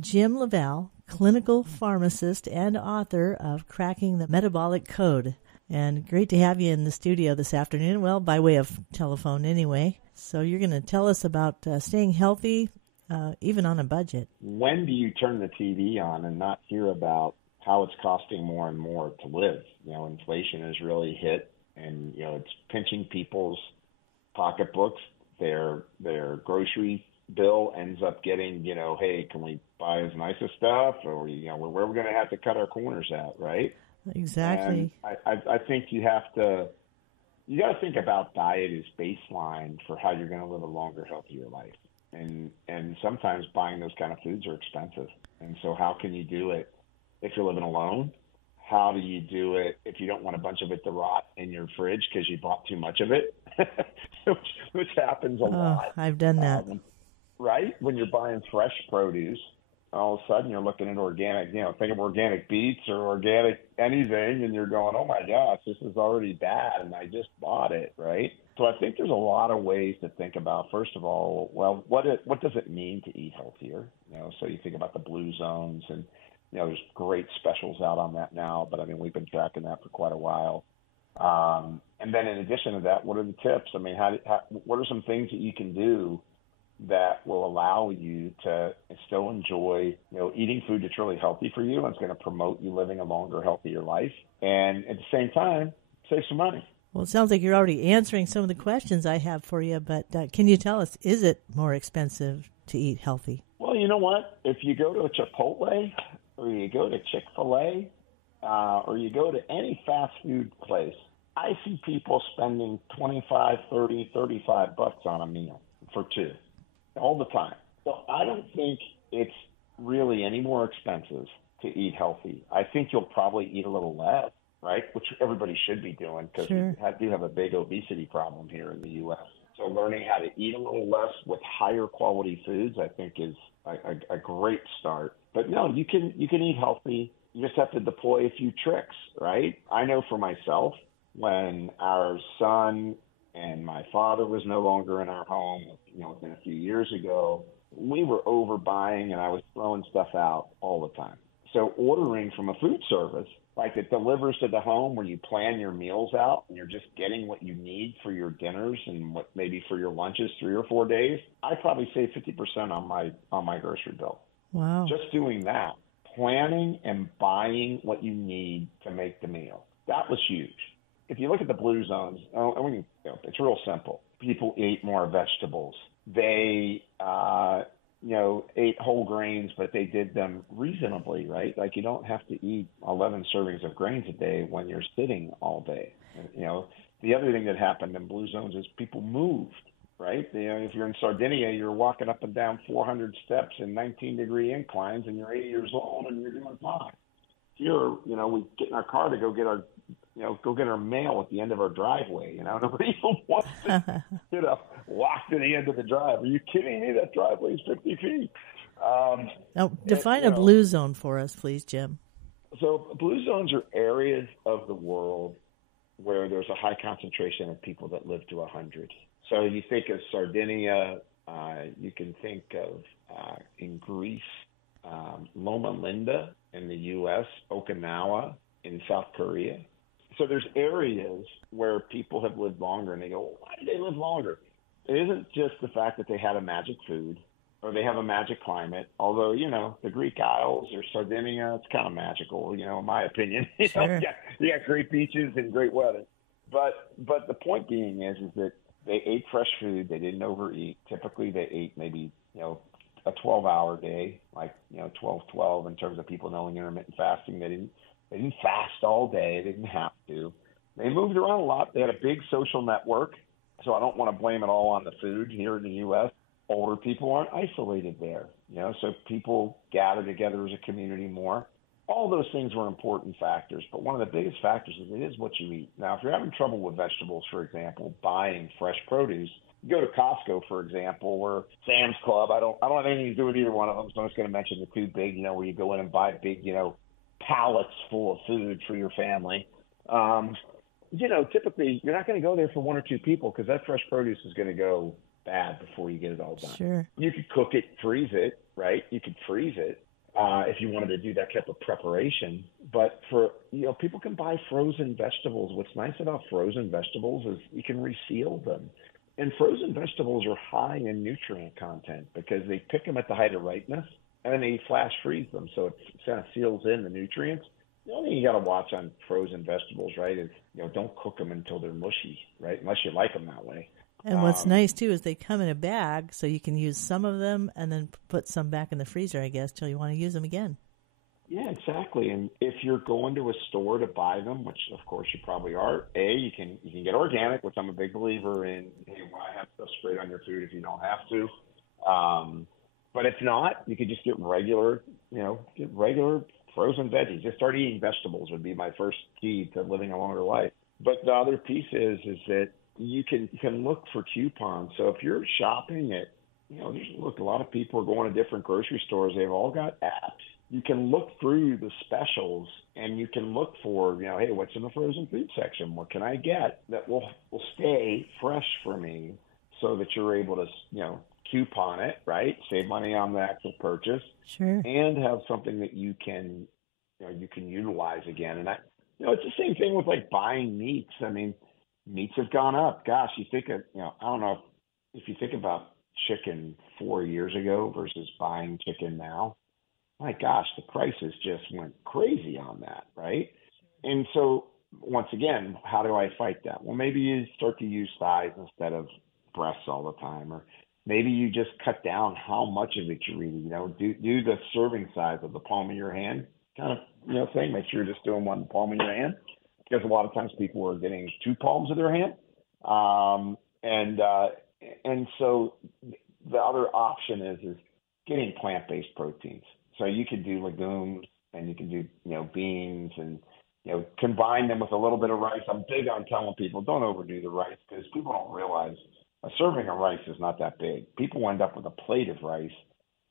Jim LaValle, clinical pharmacist and author of Cracking the Metabolic Code. And great to have you in the studio this afternoon, well, by way of telephone anyway. So you're going to tell us about staying healthy, even on a budget. When do you turn the TV on and not hear about how it's costing more and more to live? Inflation has really hit, and, it's pinching people's pocketbooks. Their grocery bill ends up getting, hey, can we buy as nice as stuff? Or, where we're going to have to cut our corners at, right? Exactly. And I think you got to think about diet as baseline for how you're going to live a longer, healthier life. And sometimes buying those kind of foods are expensive. And so how can you do it if you're living alone? How do you do it if you don't want a bunch of it to rot in your fridge because you bought too much of it, which happens a lot. I've done that. Right? When you're buying fresh produce, all of a sudden you're looking at organic, think of organic beets or organic anything, and you're going, oh my gosh, this is already bad, and I just bought it, right? So I think there's a lot of ways to think about, first of all, well, what does it mean to eat healthier? So you think about the blue zones, and, there's great specials out on that now, but I mean, we've been tracking that for quite a while. And then in addition to that, what are the tips? I mean, what are some things that you can do that will allow you to still enjoy, eating food that's really healthy for you and it's going to promote you living a longer, healthier life, and at the same time, save some money? Well, it sounds like you're already answering some of the questions I have for you, but can you tell us, is it more expensive to eat healthy? Well, you know what? If you go to a Chipotle or you go to Chick-fil-A or you go to any fast food place, I see people spending $25, $30, $35 on a meal for two all the time. So I don't think it's really any more expensive to eat healthy. I think you'll probably eat a little less, right? Which everybody should be doing, because we do have a big obesity problem here in the U.S. So learning how to eat a little less with higher quality foods, I think, is a great start. But no, you can eat healthy. You just have to deploy a few tricks, right? I know for myself, when our son and my father was no longer in our home, within a few years ago, we were overbuying, and I was throwing stuff out all the time. So ordering from a food service, like it delivers to the home, where you plan your meals out and you're just getting what you need for your dinners and what maybe for your lunches 3 or 4 days, I probably save 50% on my grocery bill. Wow. Just doing that, planning and buying what you need to make the meal. That was huge. If you look at the blue zones, it's real simple. People ate more vegetables. They, ate whole grains, but they did them reasonably, right? Like, you don't have to eat 11 servings of grains a day when you're sitting all day. The other thing that happened in blue zones is people moved, right? If you're in Sardinia, you're walking up and down 400 steps in 19-degree inclines, and you're 80 years old, and you're doing fine. Here, we get in our car to go get our mail at the end of our driveway. Nobody even wants to, walk to the end of the drive. Are you kidding me? That driveway is 50 feet. Now, define a blue zone for us, please, Jim. So blue zones are areas of the world where there's a high concentration of people that live to 100. So you think of Sardinia, you can think of in Greece, Loma Linda in the U.S., Okinawa in South Korea. So there's areas where people have lived longer, and they go, well, why did they live longer? It isn't just the fact that they had a magic food or they have a magic climate, although, the Greek Isles or Sardinia, it's kind of magical, in my opinion. Sure. You got great beaches and great weather. But the point being is that they ate fresh food. They didn't overeat. Typically, they ate maybe, a 12-hour day, like, 12-12 in terms of people knowing intermittent fasting. They didn't fast all day. They didn't have to. They moved around a lot. They had a big social network. So I don't want to blame it all on the food here in the U.S. Older people aren't isolated there, so people gather together as a community more. All those things were important factors, but one of the biggest factors is it is what you eat. Now, if you're having trouble with vegetables, for example, buying fresh produce, you go to Costco, for example, or Sam's Club. I don't have anything to do with either one of them, so I'm just going to mention the two big, where you go in and buy big, pallets full of food for your family. Typically you're not going to go there for 1 or 2 people, because that fresh produce is going to go bad before you get it all done. Sure. You could cook it, freeze it, right? You could freeze it if you wanted to do that type of preparation. But for, people can buy frozen vegetables. What's nice about frozen vegetables is you can reseal them. And frozen vegetables are high in nutrient content because they pick them at the height of ripeness and then they flash freeze them. So it kind of seals in the nutrients. The only thing you got to watch on frozen vegetables, right, is, don't cook them until they're mushy, right? Unless you like them that way. And what's nice, too, is they come in a bag, so you can use some of them and then put some back in the freezer, I guess, till you want to use them again. Yeah, exactly. And if you're going to a store to buy them, which of course you probably are, you can get organic, which I'm a big believer in. Hey, why have stuff sprayed on your food if you don't have to? But if not, you could just get regular frozen veggies. Just start eating vegetables would be my first key to living a longer life. But the other piece is that you can look for coupons. So if you're shopping at, a lot of people are going to different grocery stores. They've all got apps. You can look through the specials and you can look for, hey, what's in the frozen food section? What can I get that will stay fresh for me so that you're able to, coupon it, right? Save money on the actual purchase. Sure. And have something that you can utilize again. And it's the same thing with like buying meats. I mean, meats have gone up. Gosh, you think of, I don't know if you think about chicken 4 years ago versus buying chicken now. My gosh, the prices just went crazy on that, right? And so, once again, how do I fight that? Well, maybe you start to use thighs instead of breasts all the time, or maybe you just cut down how much of it you're eating. Do the serving size of the palm of your hand kind of, thing. Make sure you're just doing one palm of your hand, because a lot of times people are getting 2 palms of their hand, and so the other option is getting plant-based proteins. So you can do legumes and you can do, beans and, combine them with a little bit of rice. I'm big on telling people don't overdo the rice because people don't realize a serving of rice is not that big. People end up with a plate of rice,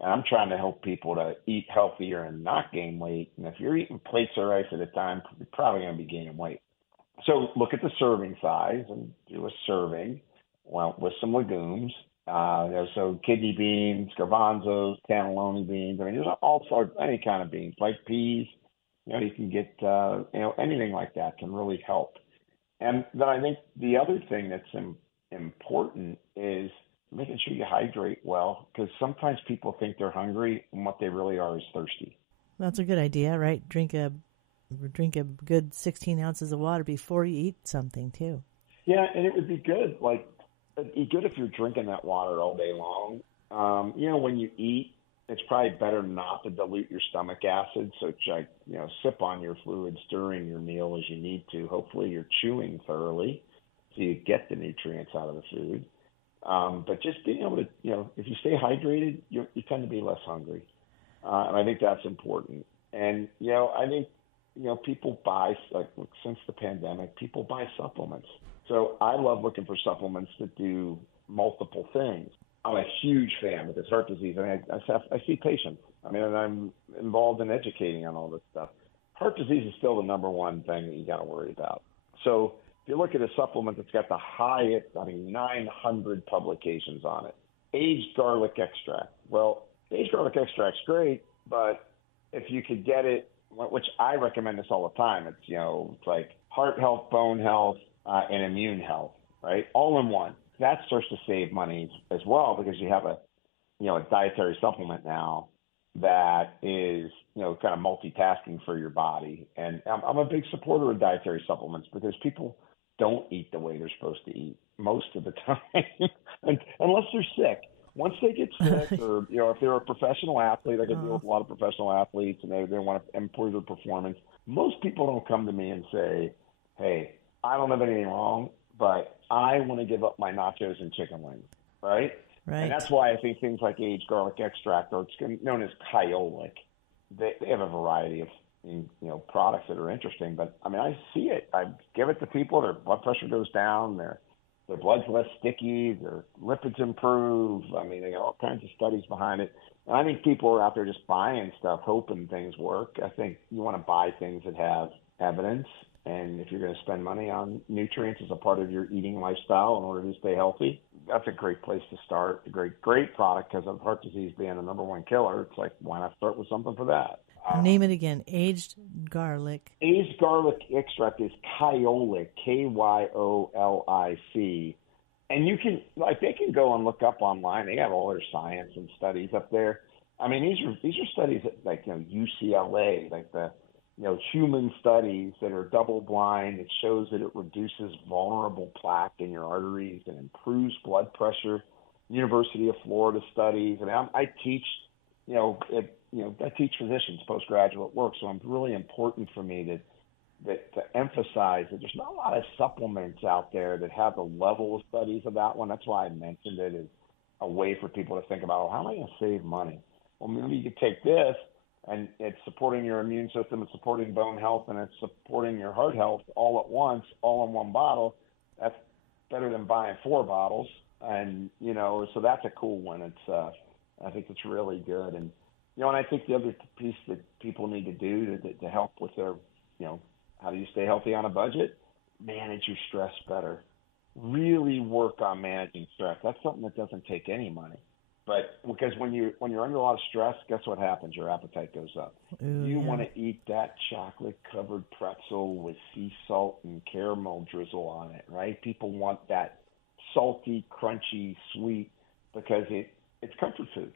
and I'm trying to help people to eat healthier and not gain weight. And if you're eating plates of rice at a time, you're probably going to be gaining weight. So look at the serving size and do a serving with some legumes. So kidney beans, garbanzos, cannelloni beans. I mean, there's all sorts, any kind of beans, like peas. You can get, anything like that can really help. And then I think the other thing that's important is making sure you hydrate well, because sometimes people think they're hungry and what they really are is thirsty. That's a good idea, right? Drink a good 16 ounces of water before you eat something too. Yeah, and it would be good. Like, it'd be good if you're drinking that water all day long. When you eat, it's probably better not to dilute your stomach acid. So, sip on your fluids during your meal as you need to. Hopefully you're chewing thoroughly so you get the nutrients out of the food. But just being able to, if you stay hydrated, you tend to be less hungry. And I think that's important. And, I think, people buy, since the pandemic, people buy supplements. So I love looking for supplements that do multiple things. I'm a huge fan with this heart disease. I mean, I see patients. I mean, and I'm involved in educating on all this stuff. Heart disease is still the number one thing that you got to worry about. So if you look at a supplement that's got the highest, 900 publications on it, aged garlic extract. Well, aged garlic extract's great, but if you could get it, which I recommend this all the time, it's, it's like heart health, bone health, and immune health, right? All in one. That starts to save money as well, because you have a dietary supplement now that is, kind of multitasking for your body. And I'm a big supporter of dietary supplements because people don't eat the way they're supposed to eat most of the time, unless they're sick. Once they get sick, or if they're a professional athlete, I can deal with a lot of professional athletes, and they want to improve their performance. Most people don't come to me and say, "Hey, I don't have anything wrong, but I want to give up my nachos and chicken wings," right? Right. And that's why I think things like aged garlic extract, or it's known as kyolic, they have a variety of products that are interesting. But I mean, I see it. I give it to people. Their blood pressure goes down. Their blood's less sticky. Their lipids improve. I mean, they got all kinds of studies behind it. And I think people are out there just buying stuff, hoping things work. I think you want to buy things that have evidence. And if you're going to spend money on nutrients as a part of your eating lifestyle in order to stay healthy, that's a great place to start. A great product, because of heart disease being the number one killer. It's like, why not start with something for that? Name it again. Aged garlic. Aged garlic extract is Kyolic, Kyolic. And you can, like, they can go and look up online. They have all their science and studies up there. I mean, these are studies at, like, UCLA, like the, human studies that are double blind. It shows that it reduces vulnerable plaque in your arteries and improves blood pressure. University of Florida studies. And I teach, I teach physicians postgraduate work. So it's really important for me to emphasize that there's not a lot of supplements out there that have the level of studies of that one. That's why I mentioned it as a way for people to think about, how am I going to save money? Well, maybe you could take this, and it's supporting your immune system, it's supporting bone health, and it's supporting your heart health all at once, all in one bottle. That's better than buying 4 bottles. And, so that's a cool one. It's, I think it's really good. And, and I think the other piece that people need to do to help with their, how do you stay healthy on a budget? Manage your stress better. Really work on managing stress. That's something that doesn't take any money. But because when you're under a lot of stress, guess what happens? Your appetite goes up. You want to eat that chocolate-covered pretzel with sea salt and caramel drizzle on it, right? People want that salty, crunchy, sweet, because it's comfort food.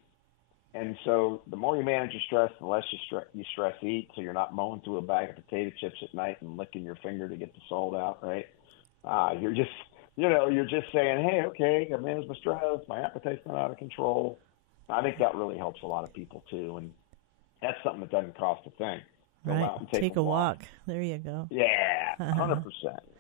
And so the more you manage your stress, the less you stress eat, so you're not mowing through a bag of potato chips at night and licking your finger to get the salt out, right? You're just saying, hey, okay, I manage my stress, my appetite's not out of control. I think that really helps a lot of people too, and that's something that doesn't cost a thing. Go out and take a walk. There you go. Yeah, 100%,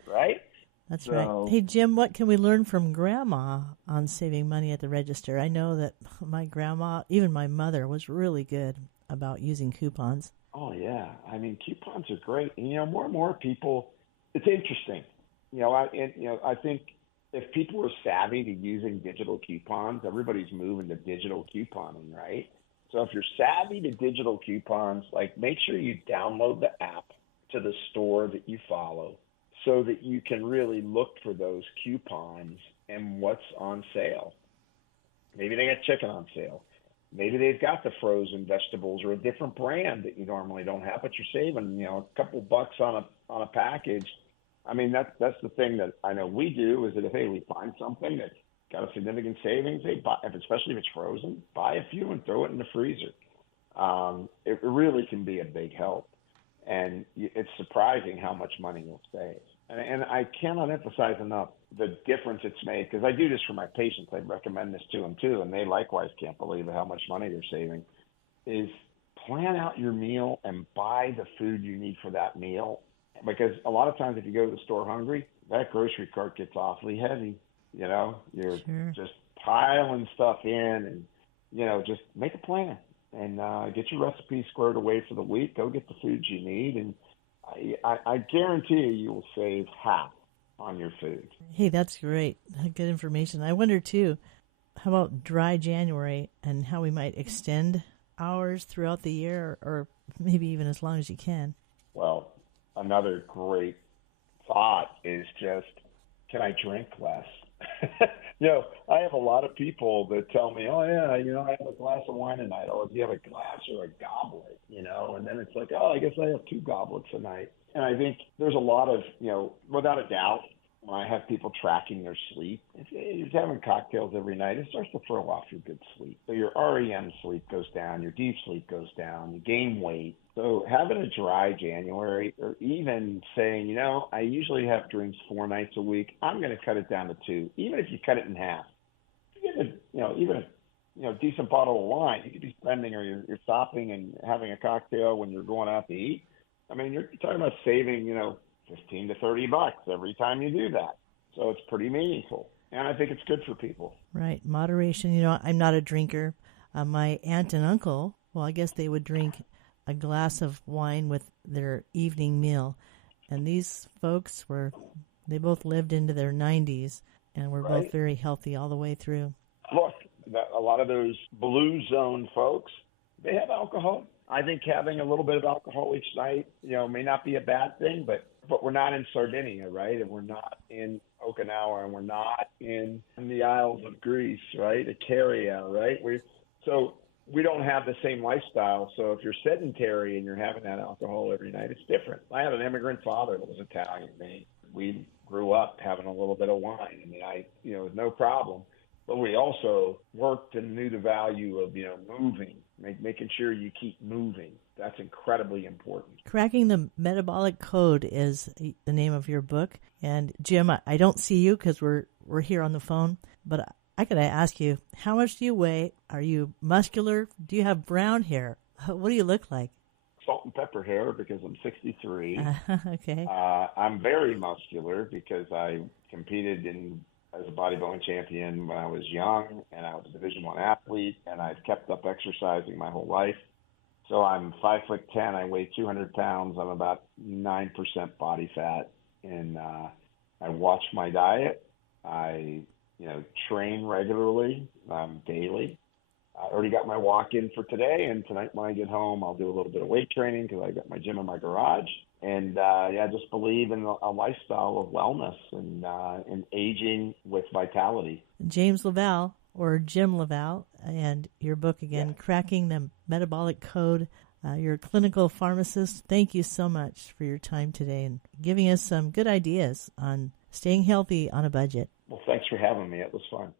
right? That's right. Hey, Jim, what can we learn from Grandma on saving money at the register? I know that my grandma, even my mother, was really good about using coupons. Oh, yeah. I mean, coupons are great. And, more and more people, it's interesting. I think if people are savvy to using digital coupons, everybody's moving to digital couponing, right? So if you're savvy to digital coupons, like, make sure you download the app to the store that you follow, so that you can really look for those coupons and what's on sale. Maybe they got chicken on sale. Maybe they've got the frozen vegetables or a different brand that you normally don't have, but you're saving, a couple bucks on a package. I mean, that's the thing that I know we do, is that if we find something that's got a significant savings, especially if it's frozen, buy a few and throw it in the freezer. It really can be a big help. And it's surprising how much money you'll save. And I cannot emphasize enough the difference it's made, because I do this for my patients. I recommend this to them too, and they likewise can't believe how much money they're saving, is plan out your meal and buy the food you need for that meal. Because a lot of times if you go to the store hungry, that grocery cart gets awfully heavy. You're just piling stuff in, and, just make a plan. And get your recipes squared away for the week. Go get the foods you need, and I guarantee you will save half on your food. Hey, that's great. Good information. I wonder, too, how about dry January and how we might extend hours throughout the year, or maybe even as long as you can? Well, another great thought is just, can I drink less? I have a lot of people that tell me, oh, yeah, I have a glass of wine tonight. Oh, do you have a glass or a goblet? And then it's like, oh, I guess I have 2 goblets a night. And I think there's a lot of, without a doubt, when I have people tracking their sleep, if you're having cocktails every night, it starts to throw off your good sleep. So your REM sleep goes down, your deep sleep goes down, you gain weight. So having a dry January, or even saying, I usually have drinks 4 nights a week, I'm going to cut it down to 2. Even if you cut it in half, you get even a decent bottle of wine you could be spending, or you're stopping and having a cocktail when you're going out to eat. I mean, you're talking about saving, $15 to $30 every time you do that. So it's pretty meaningful. And I think it's good for people. Right. Moderation. I'm not a drinker. My aunt and uncle, well, I guess they would drink a glass of wine with their evening meal. And these folks they both lived into their 90s and were both very healthy all the way through. Look, a lot of those blue zone folks, they have alcohol. I think having a little bit of alcohol each night, may not be a bad thing, but we're not in Sardinia, right? And we're not in Okinawa, and we're not in the Isles of Greece, right? Icaria, right? So we don't have the same lifestyle. So if you're sedentary and you're having that alcohol every night, it's different. I had an immigrant father that was Italian. We grew up having a little bit of wine. I mean, it was no problem. But we also worked and knew the value of, moving, making sure you keep moving. That's incredibly important. Cracking the Metabolic Code is the name of your book. And Jim, I don't see you because we're here on the phone, but I gotta ask you, how much do you weigh? Are you muscular? Do you have brown hair? What do you look like? Salt and pepper hair because I'm 63. Okay. I'm very muscular because I competed as a bodybuilding champion when I was young, and I was a Division I athlete, and I've kept up exercising my whole life. So I'm 5'10". I weigh 200 pounds. I'm about 9% body fat, and I watch my diet. I train regularly, daily. I already got my walk-in for today, and tonight when I get home, I'll do a little bit of weight training because I got my gym in my garage. And I just believe in a lifestyle of wellness and aging with vitality. James LaValle, or Jim LaValle, and your book again, Cracking the Metabolic Code. You're a clinical pharmacist. Thank you so much for your time today and giving us some good ideas on staying healthy on a budget. Well, thanks for having me. It was fun.